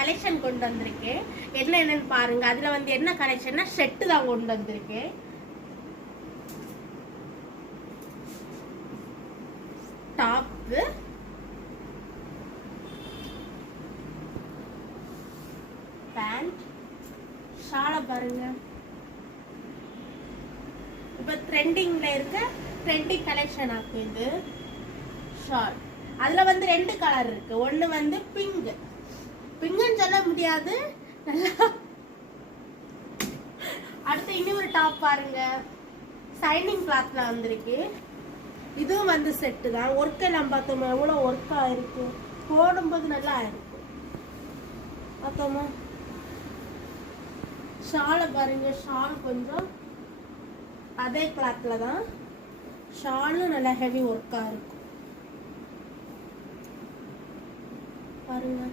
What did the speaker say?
Collection கொண்டு வந்திருக்கேன். என்னன்னு பாருங்க. அதுல வந்து என்ன கலெக்ஷன்னா செட்டு தான் கொண்டு வந்திருக்கேன். டாப்பு, பேண்ட், ஷாலை பாருங்க. இப்ப ட்ரெண்டிங்ல இருக்க ட்ரெண்டிங் கலெக்ஷன் ஆகும் இது ஷால். அதுல வந்து 2 கலர் இருக்கு. ஒண்ணு வந்து பிங்க், பிங்க்னு சொல்ல முடியாது. அடுத்து இன்னொரு டாப் பாருங்க, சைனிங் கிளாத்ல வந்திருக்கு. இதுவும் வந்து செட்டு தான். ஒர்க் எல்லாம் பார்த்தோமா எவ்வளவு ஒர்க்கா இருக்கு, போடும்போது நல்லா இருக்கும். பார்த்தோமா ஷாலை பாருங்க. ஷால் கொஞ்சம் அதே கிளாத்ல தான். ஷாலும் நல்லா ஹெவி ஒர்க்கா இருக்கும் பாருங்க.